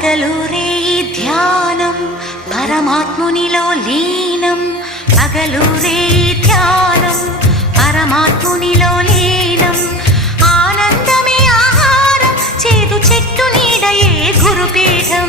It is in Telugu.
పగలూరే ధ్యానం పరమాత్మునిలో లీనం పగలూరే ధ్యానం పరమాత్మునిలో లీనం ఆనందమే ఆహారం చేదు చెట్టు నీడయే గురుపీఠం